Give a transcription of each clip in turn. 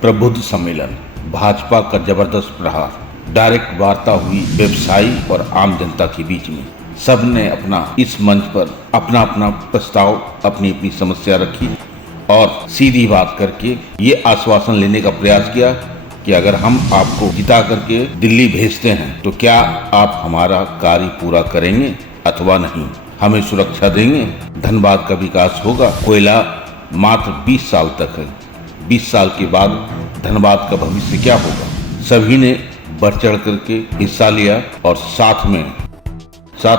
प्रबुद्ध सम्मेलन, भाजपा का जबरदस्त प्रहार, डायरेक्ट वार्ता हुई व्यवसायी और आम जनता के बीच में। सबने अपना इस मंच पर अपना अपना प्रस्ताव, अपनी अपनी समस्या रखी और सीधी बात करके ये आश्वासन लेने का प्रयास किया कि अगर हम आपको जिता करके दिल्ली भेजते हैं तो क्या आप हमारा कार्य पूरा करेंगे अथवा नहीं, हमें सुरक्षा देंगे, धनबाद का विकास होगा। कोयला मात्र 20 साल तक है, 20 साल के बाद धनबाद का भविष्य क्या होगा। सभी ने बढ़ चढ़ करके हिस्सा लिया और साथ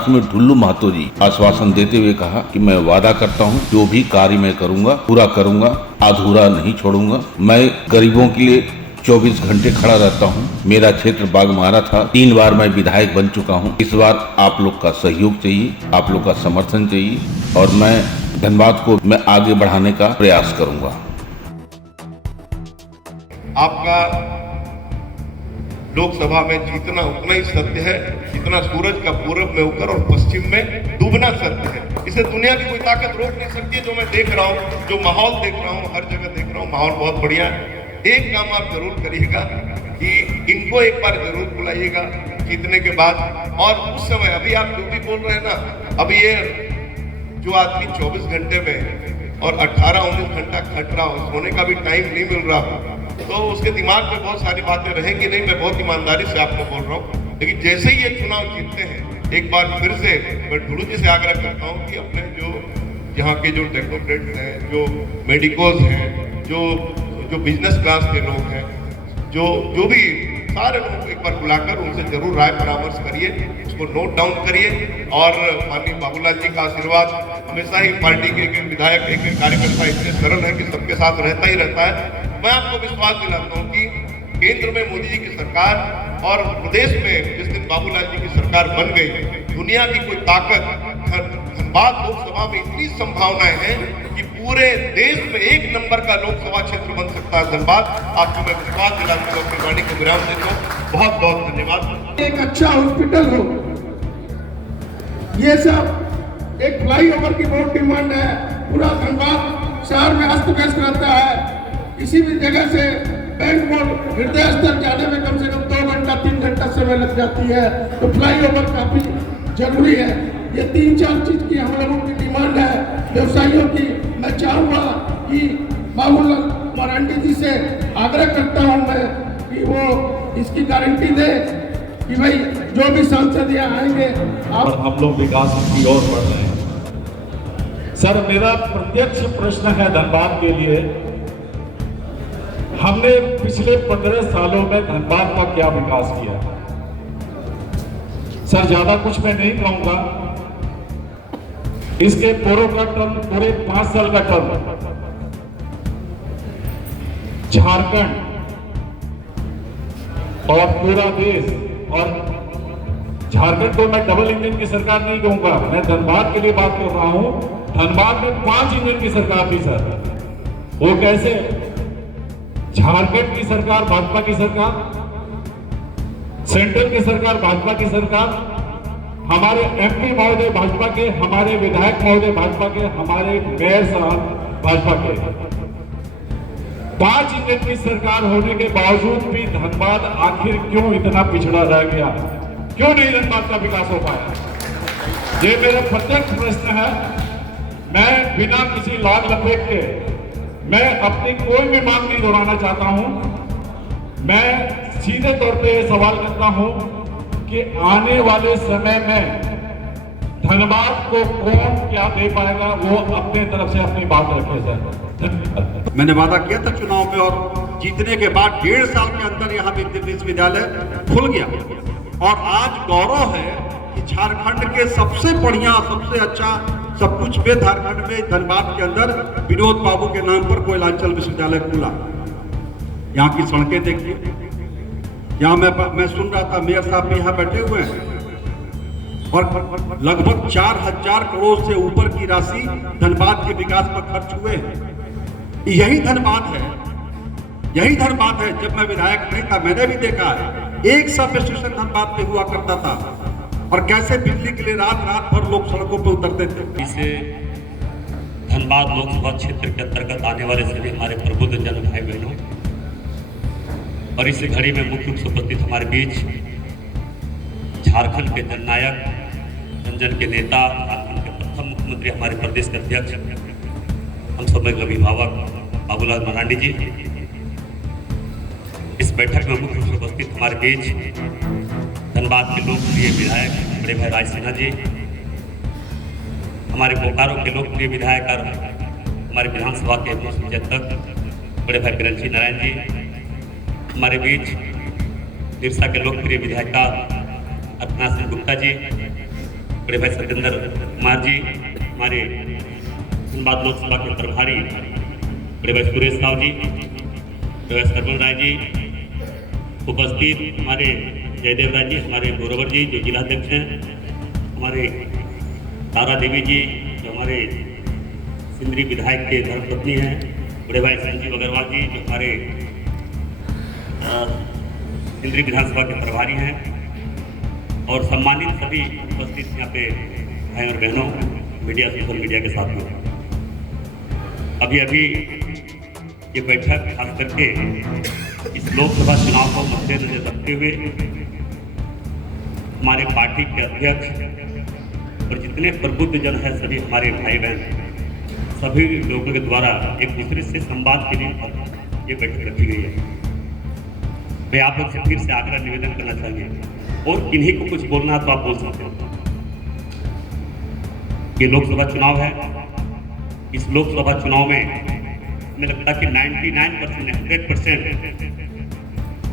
में ढुल्लू महतो जी आश्वासन देते हुए कहा कि मैं वादा करता हूं जो भी कार्य मैं करूंगा पूरा करूंगा, अधूरा नहीं छोड़ूंगा। मैं गरीबों के लिए 24 घंटे खड़ा रहता हूं। मेरा क्षेत्र बाघमारा था, 3 बार मैं विधायक बन चुका हूं। इस बार आप लोग का सहयोग चाहिए, आप लोग का समर्थन चाहिए और मैं धनबाद को मैं आगे बढ़ाने का प्रयास करूंगा। आपका लोकसभा में जीतना उतना ही सत्य है जितना सूरज का पूरब में उतर और पश्चिम में डूबना सत्य है। इसे दुनिया की कोई ताकत रोक नहीं सकती है। जो मैं देख रहा हूँ, जो माहौल देख रहा हूँ, हर जगह देख रहा हूँ, माहौल बहुत बढ़िया है। एक काम आप जरूर करिएगा कि इनको एक बार जरूर बुलाइएगा जीतने के बाद। और उस समय अभी आप जो भी बोल रहे हैं ना, अभी ये जो आदमी 24 घंटे में और 18-19 घंटा खट रहा हो, सोने का भी टाइम नहीं मिल रहा हो, तो उसके दिमाग में बहुत सारी बातें रहेंगी नहीं। मैं बहुत ईमानदारी से आपको बोल रहा हूँ। लेकिन जैसे ही ये चुनाव जीतते हैं, एक बार फिर से मैं ढुल्लू जी से आग्रह करता हूँ कि अपने जो यहाँ के जो टेक्नोक्रेट्स हैं, जो मेडिकोज हैं, जो बिजनेस क्लास के लोग हैं, जो भी सारे लोगों को एक बार बुलाकर उनसे जरूर राय परामर्श करिए, उसको नोट डाउन करिए। और माननीय बाबूलाल जी का आशीर्वाद हमेशा ही पार्टी के एक विधायक, एक कार्यकर्ता इतने सरल है कि सबके साथ रहता ही रहता है। मैं आपको विश्वास दिलाता हूँ कि केंद्र में मोदी जी की सरकार और प्रदेश में जिस दिन बाबूलाल जी की सरकार बन गई, दुनिया की कोई ताकत, धनबाद लोकसभा में इतनी संभावनाएं हैं कि पूरे देश में 1 नंबर का लोकसभा क्षेत्र बन सकता है धनबाद। आपको मैं विश्वास दिलाता हूँ। अपनी वाणी को विराम देता हूँ। बहुत बहुत धन्यवाद। एक अच्छा हॉस्पिटल हो, ये सब एक फ्लाईओवर की बहुत डिमांड है। पूरा धनबाद शहर में अस्त व्यस्त रहता है। किसी भी जगह से बैंक बोर्ड हृदय स्थल जाने में कम से कम 2 घंटा 3 घंटा समय लग जाती है, तो फ्लाईओवर काफी जरूरी है। ये 3-4 चीज की हम लोगों की डिमांड है, व्यवसायियों की। मैं चाहूँगा कि बाबूलाल मरांडी जी से आग्रह करता हूँ मैं कि वो इसकी गारंटी दे कि भाई जो भी सांसद यहाँ आएंगे और हम लोग विकास की ओर बढ़ रहे हैं। सर, मेरा प्रत्यक्ष प्रश्न है धनबाद के लिए, हमने पिछले 15 सालों में धनबाद का क्या विकास किया? सर, ज्यादा कुछ मैं नहीं कहूंगा। इसके पूर्व का टर्म, पूरे 5 साल का टर्म, झारखंड और पूरा देश, और झारखंड को मैं डबल इंजन की सरकार नहीं कहूंगा, मैं धनबाद के लिए बात कर रहा हूं। धनबाद में 5 इंजन की सरकार थी सर। वो कैसे? झारखंड की सरकार भाजपा की सरकार, सेंट्रल की सरकार भाजपा की सरकार, हमारे एमपी महोदय भाजपा के, हमारे विधायक महोदय भाजपा के, हमारे मेयर साहब भाजपा के। 5 इंजन की सरकार होने के बावजूद भी धनबाद आखिर क्यों इतना पिछड़ा रह गया? क्यों नहीं धनबाद का विकास हो पाया? ये मेरा प्रत्यक्ष प्रश्न है। मैं बिना किसी लाग लपेट के मैं अपनी कोई भी मांग नहीं दोहराना चाहता हूं। मैं सीधे तौर पे ये सवाल करता हूं कि आने वाले समय में धनबाद को कौन क्या दे पाएगा, वो अपने तरफ से अपनी बात रखे सर। मैंने वादा किया था चुनाव में और जीतने के बाद 1.5 साल के अंदर यहाँ विश्वविद्यालय खुल गया। और आज गौरव है कि झारखंड के सबसे बढ़िया, सबसे अच्छा सब कुछ में झारखंड में धनबाद के अंदर विनोद बाबू के नाम पर कोयलांचल विश्वविद्यालय खुला। यहाँ की सड़कें देखिए। यहाँ मैं सुन रहा था, मेयर साहब भी यहाँ बैठे हुए हैं और लगभग 4000 करोड़ से ऊपर की राशि धनबाद के विकास पर खर्च हुए हैं। यही धनबाद है, यही धनबाद है। जब मैं विधायक नहीं था मैंने भी देखा है, एक सब स्टेशन धनबाद में हुआ करता था और कैसे बिजली के लिए रात रात भर लोग सड़कों पर उतरते थे। इसे धनबाद लोकसभा क्षेत्र के अंतर्गत आने वाले सभी हमारे प्रबुद्ध जन भाई बहनों, और इस घड़ी में मुख्य रूप से उपस्थित हमारे बीच झारखंड के जननायक, जन के नेता, झारखंड के प्रथम मुख्यमंत्री, हमारे प्रदेश के अध्यक्ष, हम सब के अभिभावक बाबूलाल मरांडी जी। इस बैठक में मुख्य रूप से उपस्थित हमारे बीच धनबाद के लोकप्रिय विधायक बड़े भाई राज सिन्हा जी, हमारे बोकारो के लोकप्रिय विधायक और हमारे विधानसभा के मुख्य सचेतक बड़े भाई किरण सिंह नारायण जी, हमारे बीच सिरसा के लोकप्रिय विधायिका अर्चना सिंह गुप्ता जी, बड़े भाई सत्येंद्र कुमार जी, हमारे धनबाद लोकसभा के प्रभारी बड़े भाई सुरेश साहु जी, बड़े भाई सरवन राय जी, उपस्थित हमारे जयदेव राय जी, हमारे गौरवर जी जो जिलाध्यक्ष हैं, हमारे तारा देवी जी जो हमारे सिंदरी विधायक के धर्मपत्नी हैं, बड़े भाई संजीव अग्रवाल जी जो हमारे सिंदरी विधानसभा के प्रभारी हैं, और सम्मानित सभी उपस्थित यहाँ पे भाई और बहनों, मीडिया, सोशल मीडिया के साथियों। अभी ये बैठक खास करके इस लोकसभा चुनाव को मद्देनजर रखते हुए हमारे पार्टी के अध्यक्ष और जितने प्रबुद्ध जन हैं, सभी हमारे भाई बहन, सभी लोगों के द्वारा एक दूसरे से संवाद के लिए ये बैठक रखी गई है। मैं आप लोग से फिर से आग्रह निवेदन करना चाहिए, और किन्हीं को कुछ बोलना है तो आप बोल सकते हो। ये लोकसभा चुनाव है। इस लोकसभा चुनाव में हमें लगता है कि 99%, 100%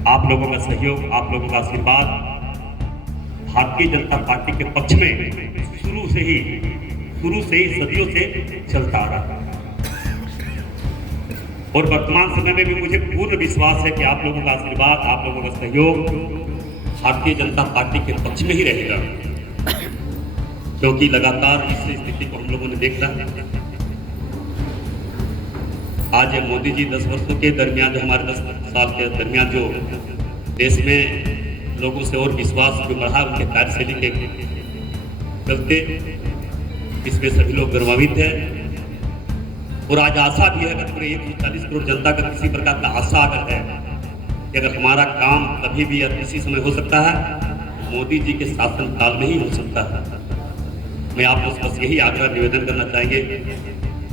आप लोगों का सहयोग, आप लोगों का आशीर्वाद भारतीय जनता पार्टी के पक्ष में शुरू से ही सदियों से चलता आ रहा है। और वर्तमान समय में भी मुझे पूर्ण विश्वास है कि आप लोगों का आशीर्वाद, आप लोगों का सहयोग भारतीय जनता पार्टी के पक्ष में ही रहेगा, क्योंकि लगातार इस स्थिति को हम लोगों ने देखा। आज मोदी जी 10 वर्षों के दरमियान, जो हमारे 10 साल के दरमियान जो देश में लोगों से और विश्वास जो बढ़ा, उनके कार्यशैली के चलते इसमें सभी लोग गर्वान्वित हैं। और आज आशा भी है, अगर पूरे 140 करोड़ जनता का किसी प्रकार का आशा अगर है कि अगर हमारा काम कभी भी या किसी समय हो सकता है, मोदी जी के शासनकाल में ही हो सकता है। मैं आपको बस यही आग्रह निवेदन करना चाहेंगे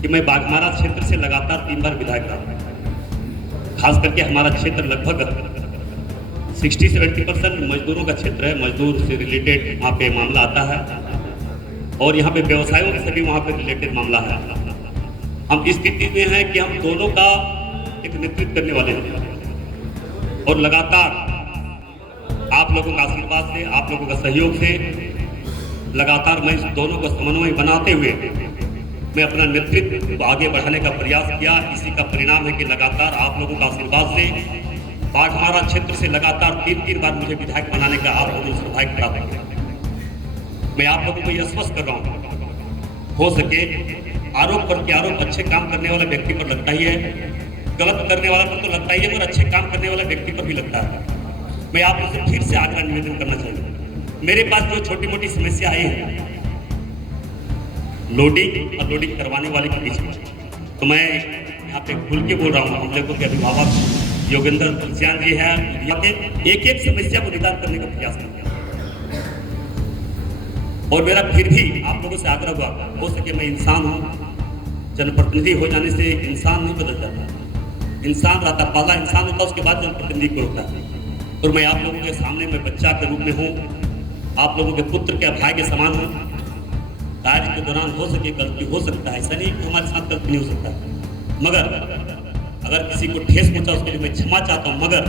कि मैं बाघमारा क्षेत्र से लगातार 3 बार विधायक रहा। खास करके हमारा क्षेत्र लगभग 60-70% मजदूरों का क्षेत्र है। मजदूर से रिलेटेड वहाँ पे मामला आता है, और यहाँ पे व्यवसायों से भी वहाँ पे रिलेटेड मामला है। हम इस स्थिति में हैं कि हम दोनों का एक नेतृत्व करने वाले हैं, और लगातार आप लोगों का आशीर्वाद से, आप लोगों का सहयोग से लगातार मैं इस दोनों को समन्वय बनाते हुए मैं अपना नेतृत्व आगे बढ़ाने का प्रयास किया। इसी का परिणाम है कि लगातार आप लोगों का आशीर्वाद से बाघमारा क्षेत्र से लगातार 3 बार मुझे विधायक बनाने का आप लोगों ने सौभाग्य प्राप्त किया। मैं आप लोगों को यह स्पष्ट कर रहा हूँ, हो सके आरोप करके आरोप अच्छे काम करने वाला व्यक्ति पर लगता ही है, गलत करने वाला पर तो लगता ही है, और अच्छे काम करने वाला व्यक्ति पर भी लगता है। मैं आप लोगों से फिर से आग्रह निवेदन करना चाहिए, मेरे पास जो छोटी मोटी समस्या आई है लोडिंग और लोडिंग करवाने वाले के बीच में, तो मैं यहाँ पे खुल के बोल रहा हूँ। हम लोगों के अभिभावक योगेंद्र तुलसियान जी हैं, यहाँ पे एक समस्या को निदान करने का प्रयास करते हैं। और मेरा फिर भी आप लोगों से आग्रह हुआ, हो सके मैं इंसान हूँ, जनप्रतिनिधि हो जाने से इंसान नहीं बदल जाता। इंसान रहता, पहला इंसान होता, उसके बाद जनप्रतिनिधि को होता है। और मैं आप लोगों के सामने मैं बच्चा के रूप में हूँ, आप लोगों के पुत्र के भाई के समान हूँ। कार्य के दौरान हो सके गलती हो सकता है, ऐसा नहीं कि हमारे साथ गलती नहीं हो सकता, मगर अगर किसी को ठेस पहुंचा उसके लिए मैं क्षमा चाहता हूँ। मगर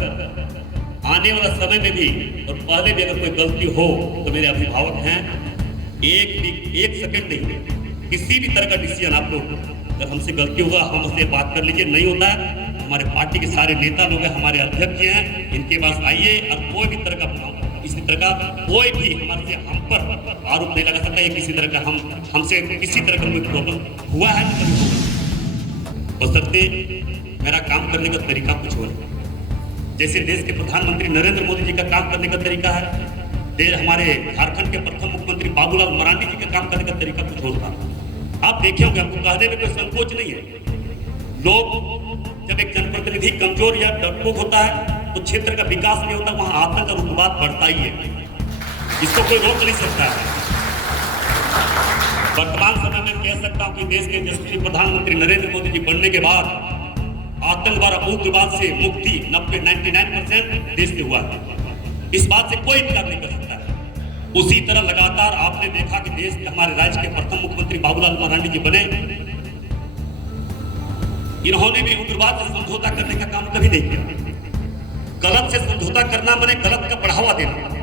आने वाला समय में भी और पहले भी अगर कोई गलती हो तो मेरे अभिभावक हैं, एक सेकंड नहीं, किसी भी तरह का डिसीजन आप लोग, अगर हमसे गलती होगा हमसे बात कर लीजिए, नहीं होता है हमारे पार्टी के सारे नेता लोग हैं, हमारे अध्यक्ष हैं, इनके पास आइए, और कोई भी तरह का इसी तरह का कोई भी हमारे से हम पर आरोप नहीं लगा सकता है, किसी तरह का हमसे किसी तरह का कोई प्रॉब्लम हुआ है तो कभी होगा। बशर्ते मेरा काम करने का तरीका कुछ हो नहीं, जैसे देश के प्रधानमंत्री नरेंद्र मोदी जी का काम करने का तरीका है, हमारे झारखंड के प्रथम मुख्यमंत्री बाबूलाल मरांडी जी के काम करने का तरीका कुछ होता। आप देखे होंगे, हमको कहने में कोई संकोच नहीं है। लोग जब एक जनप्रतिनिधि कमजोर या डरपोक होता है तो क्षेत्र का विकास नहीं होता, वहां आतंक और उग्रवाद बढ़ता ही है। इसको कोई रोक नहीं सकता है। वर्तमान समय में कह सकता हूं कि देश के यशस्वी प्रधानमंत्री नरेंद्र मोदी जी बनने के बाद आतंकवाद और उग्रवाद से मुक्ति 99% देश में हुआ है। इस बात से कोई इनकार नहीं कर सकता है। उसी तरह लगातार आपने देखा कि देश के हमारे राज्य के प्रथम मुख्यमंत्री बाबूलाल मरांडी जी बने, इन्होंने भी उग्रवाद से समझौता करने का काम कभी नहीं किया। गलत से समझौता करना माने गलत का बढ़ावा देना।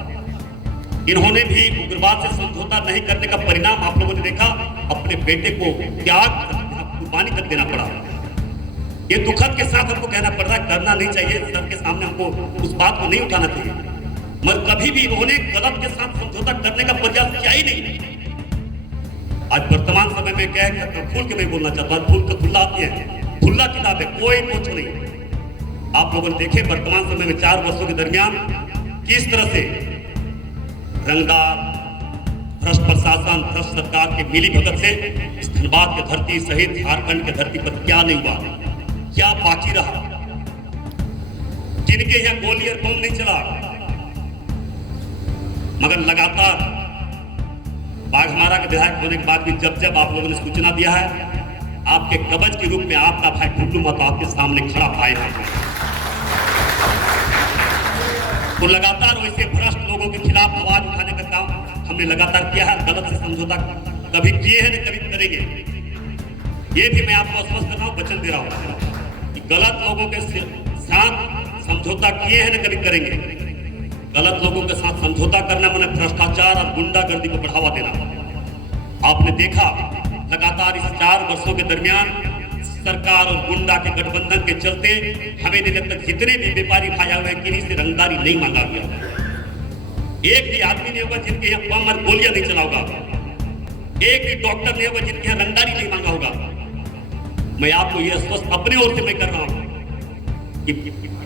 इन्होंने भी उग्रवाद से समझौता नहीं करने का परिणाम आप लोगों ने देखा, अपने बेटे को त्याग कुर्बानी तक देना पड़ा। ये दुखद के साथ हमको कहना पड़ रहा है, करना नहीं चाहिए, सबके सामने हमको उस बात को नहीं उठाना चाहिए, मगर कभी भी इन्होंने गलत के साथ समझौता करने का प्रयास किया ही नहीं। आज वर्तमान समय में क्या है, फूल के मैं बोलना चाहता हूँ, फूल का खुला आती है, खुला किताब है, कोई कुछ नहीं। आप लोगों ने देखे वर्तमान समय में 4 वर्षों के दरमियान किस तरह से रंगदार भ्रष्ट प्रशासन, भ्रष्ट सरकार के मिली भगत से इस धनबाद की धरती सहित झारखंड की धरती पर क्या नहीं हुआ, क्या बाकी रहा। जिनके यहाँ गोली और बम नहीं चला, मगर लगातार बाघमारा के विधायक होने के बाद भी जब जब आप लोगों ने सूचना दिया है, आपके कवच के रूप में आपका भाई टुल्लू महतो आपके सामने खड़ा भाई है। तो लगातार वैसे भ्रष्ट लोगों के खिलाफ आवाज उठाने का काम हमने लगातार किया है। गलत से समझौता कभी किए हैं न कभी करेंगे। ये भी मैं आपको आश्वस्त कर रहा हूँ, वचन दे रहा हूँ कि गलत लोगों के साथ समझौता किए हैं न कभी करेंगे। गलत लोगों के साथ समझौता करना माने भ्रष्टाचार और गुंडागर्दी को बढ़ावा देना। आपने देखा लगातार इस 4 वर्षों के दरमियान सरकार और गुंडा के गठबंधन के चलते हमें दिन तक जितने भी व्यापारी भाई हुए हैं, किसी से रंगदारी नहीं मांगा गया। एक भी आदमी नहीं होगा जिनके यहाँ बम और गोलियां नहीं चला होगा, एक भी डॉक्टर नहीं होगा जिनके यहाँ रंगदारी नहीं मांगा होगा। मैं आपको यह आश्वस्त अपने ओर से मैं कर रहा हूं कि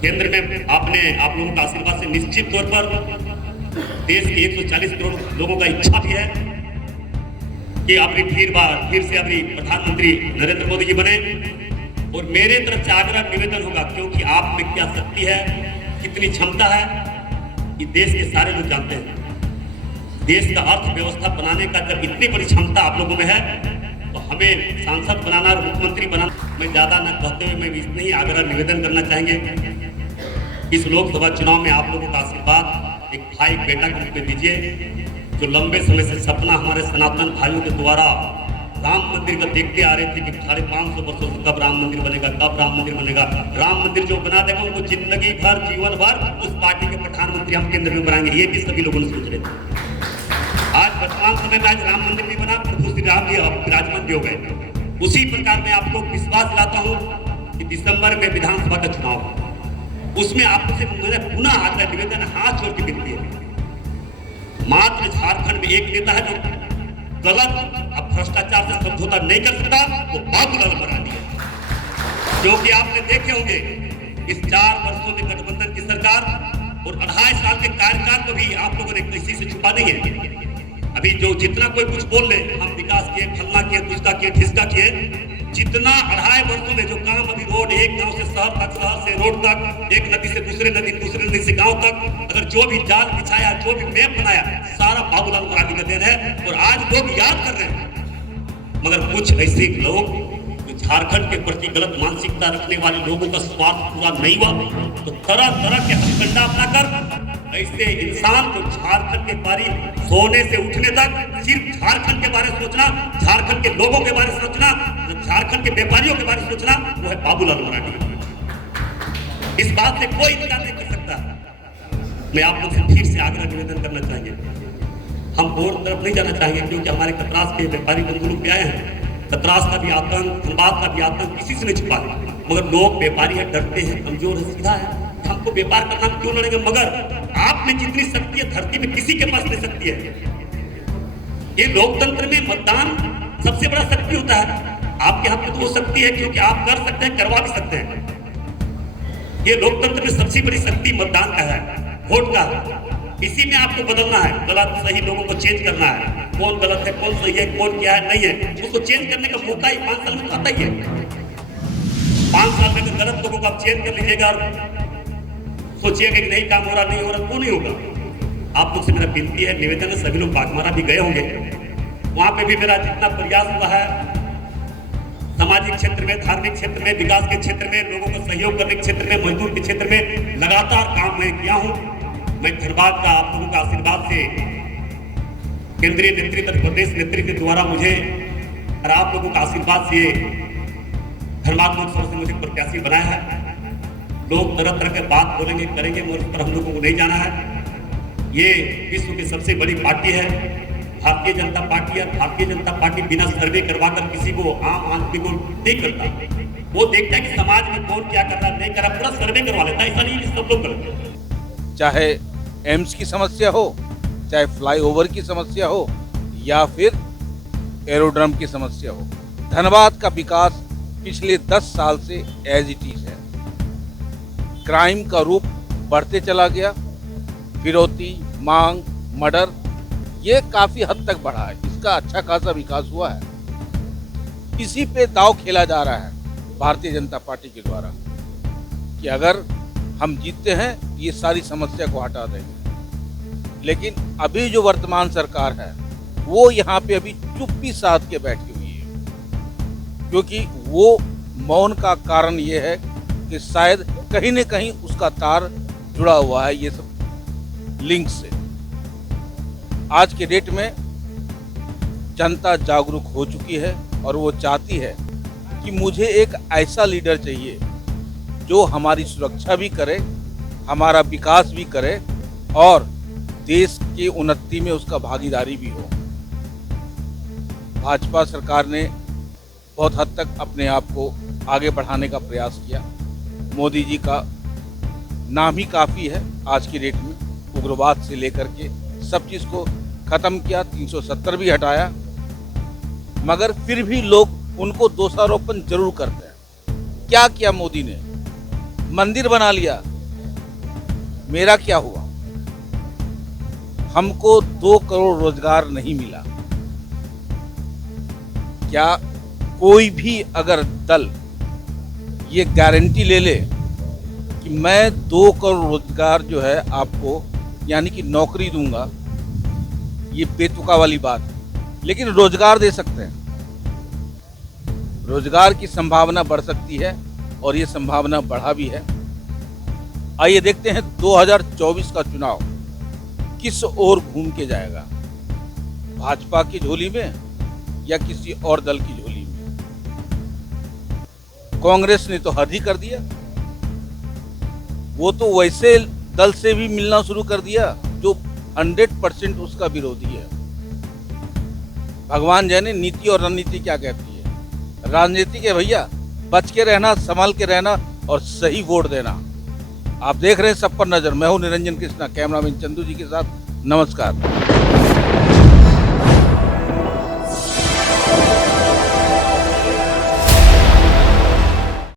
केंद्र में आप लोगों का आशीर्वाद से निश्चित तौर पर देश के 140 करोड़ लोगों का इच्छा भी है कि अपनी फिर से अपनी प्रधानमंत्री नरेंद्र मोदी जी बने। और मेरे तरफ से आग्रह निवेदन होगा, क्योंकि आप में क्या शक्ति है, कितनी क्षमता है, ये देश के सारे लोग जानते हैं। देश का अर्थव्यवस्था बनाने का जब इतनी बड़ी क्षमता आप लोगों में है, तो हमें सांसद बनाना और मुख्यमंत्री बनाना। मैं ज्यादा न कहते हुए मैं इतना ही आग्रह निवेदन करना चाहेंगे, इस लोकसभा चुनाव में आप लोगों का आशीर्वाद एक भाई बेटा के रूप में दीजिए। जो लंबे समय से सपना हमारे सनातन भाइयों के द्वारा राम मंदिर का देखते आ रहे थे कि 550 वर्षों से कब राम मंदिर बनेगा, कब राम मंदिर बनेगा। राम मंदिर जो बना देगा उनको जिंदगी भर जीवन भर उस पार्टी के प्रधानमंत्री हम केंद्र में बनाएंगे, ये भी सभी लोगों ने सोच रहे थे। आज वर्तमान समय में आज राम मंदिर भी बना, प्रभु श्री राम जी विराजमान भी हो गए। उसी प्रकार मैं आपको विश्वास दिलाता हूँ कि दिसंबर में विधानसभा का चुनाव, उसमें आपसे मैंने पुनः आग्रह निवेदन हाथ जोड़ के विनती है, मात्र झारखंड में एक नेता है जो गलत अब भ्रष्टाचार से समझौता नहीं कर सकता, वो बाबूलाल मरांडी है। क्योंकि आपने देखे होंगे इस 4 वर्षों में गठबंधन की सरकार और 2.5 साल के कार्यकाल को भी आप लोगों ने किसी से छुपा नहीं है। अभी जो जितना कोई कुछ बोल ले, हम विकास किए, फलना किए, तुझका किए, ठिसका किए, जितना 2.5 वर्षों में जो काम अभी रोड एक गांव से शहर तक, शहर से रोड तक, एक नदी से दूसरे नदी से गांव तक, अगर जो भी जाल बिछाया, जो भी मैप बनाया, सारा बाबूलाल मरांडी का देन है। और आज लोग याद कर रहे हैं, मगर कुछ ऐसे लोग जो झारखंड के प्रति गलत मानसिकता रखने वाले लोगों का स्वार्थ पूरा नहीं हुआ, तो तरह तरह के हथकंडा अपनाकर ऐसे इंसान को झारखंड के बारे सोने से उठने तक सिर्फ झारखंड के बारे में सोचना, झारखंड के लोगों के बारे में सोचना, झारखंड के व्यापारियों के बारे में सोचना, वो है बाबूलाल मरांडी। इस बात से कोई इनकार नहीं कर सकता। मैं आप लोग से फिर से आग्रह निवेदन करना चाहेंगे, हम और तरफ नहीं जाना चाहेंगे, क्योंकि हमारे कतरास के व्यापारी बंधु लोग भी आए हैं। कतरास का भी आतंक, धनबाद का भी आतंक किसी से नहीं छुपा है, मगर लोग व्यापारी है, डरते हैं, कमजोर है, सीधा है, हमको व्यापार करना क्यों लड़ेंगे। मगर आप में जितनी शक्ति है धरती में किसी के पास नहीं शक्ति है। ये लोकतंत्र में मतदान सबसे बड़ा शक्ति होता है। आपके हाथ में तो वो शक्ति है क्योंकि आप कर सकते हैं, करवा भी सकते हैं। ये लोकतंत्र में सबसे बड़ी शक्ति मतदान का है, वोट का। इसी में आपको बदलना है, गलत सही लोगों को चेंज करना है, कौन गलत है, कौन सही है, कौन क्या है, नहीं है, उसको चेंज करने का मौका ही 5 साल में आता ही है। 5 साल में अगर गलत लोगों को आप चेंज कर लीजिएगा, सोचिएगा कि नहीं काम हो रहा, नहीं हो रहा, क्यों नहीं होगा। आप लोग से मेरा विनती है, निवेदन है, सभी लोग बागमारा भी गए होंगे, वहां पे भी मेरा जितना प्रयास हुआ है सामाजिक क्षेत्र में, धार्मिक क्षेत्र में, विकास के क्षेत्र में, लोगों को सहयोग करने के क्षेत्र में, मजदूर के क्षेत्र में लगातार काम मैं किया हूं। मैं धन्यवाद का आप लोगों का आशीर्वाद से केंद्रीय नेतृत्व, प्रदेश नेतृत्व द्वारा मुझे और आप लोगों का आशीर्वाद से धनबाद लोकसभा से मुझे प्रत्याशी बनाया है। लोग तरह तरह के बात बोलेंगे, करेंगे, मगर उस पर हम लोगों को नहीं जाना है। ये विश्व की सबसे बड़ी पार्टी है भारतीय जनता पार्टी। है भारतीय जनता पार्टी बिना सर्वे करवाकर किसी को, आम आदमी को नहीं करता। वो देखता है कि समाज में कौन क्या कर रहा है, नहीं कर रहा, पूरा सर्वे करवा लेता है। ऐसा नहीं कि सब लोग करते हैं। चाहे एम्स की समस्या हो, चाहे फ्लाईओवर की समस्या हो, या फिर एरोड्रम की समस्या हो, धनबाद का विकास पिछले 10 साल से एज इट इज है। क्राइम का रूप बढ़ते चला गया, फिरौती, मांग, मर्डर, ये काफी हद तक बढ़ा है। इसका अच्छा खासा विकास हुआ है। इसी पे दांव खेला जा रहा है भारतीय जनता पार्टी के द्वारा कि अगर हम जीतते हैं ये सारी समस्या को हटा देंगे। लेकिन अभी जो वर्तमान सरकार है वो यहाँ पे अभी चुप्पी साध के बैठी हुई है, क्योंकि वो मौन का कारण ये है कि शायद कहीं न कहीं उसका तार जुड़ा हुआ है ये सब लिंक से। आज के डेट में जनता जागरूक हो चुकी है और वो चाहती है कि मुझे एक ऐसा लीडर चाहिए जो हमारी सुरक्षा भी करे, हमारा विकास भी करे और देश की उन्नति में उसका भागीदारी भी हो। भाजपा सरकार ने बहुत हद तक अपने आप को आगे बढ़ाने का प्रयास किया। मोदी जी का नाम ही काफ़ी है आज की डेट में। उग्रवाद से लेकर के सब चीज़ को ख़त्म किया, 370 भी हटाया, मगर फिर भी लोग उनको दोषारोपण जरूर करते हैं। क्या किया मोदी ने? मंदिर बना लिया। मेरा क्या हुआ? हमको 2 करोड़ रोजगार नहीं मिला। क्या कोई भी अगर दल ये गारंटी ले ले कि मैं 2 करोड़ रोजगार जो है आपको यानी कि नौकरी दूंगा, ये बेतुका वाली बात है। लेकिन रोजगार दे सकते हैं, रोजगार की संभावना बढ़ सकती है और ये संभावना बढ़ा भी है। आइए देखते हैं 2024 का चुनाव किस ओर घूम के जाएगा, भाजपा की झोली में या किसी और दल की झोली में। कांग्रेस ने तो हद ही कर दिया, वो तो वैसे दल से भी मिलना शुरू कर दिया जो 100% उसका विरोधी है। भगवान जाने नीति और रणनीति क्या कहती है। राजनीति के भैया बच के रहना, संभल के रहना और सही वोट देना। आप देख रहे हैं सब पर नजर। मैं हूं निरंजन कृष्णा, कैमरामैन चंदू जी के साथ। नमस्कार।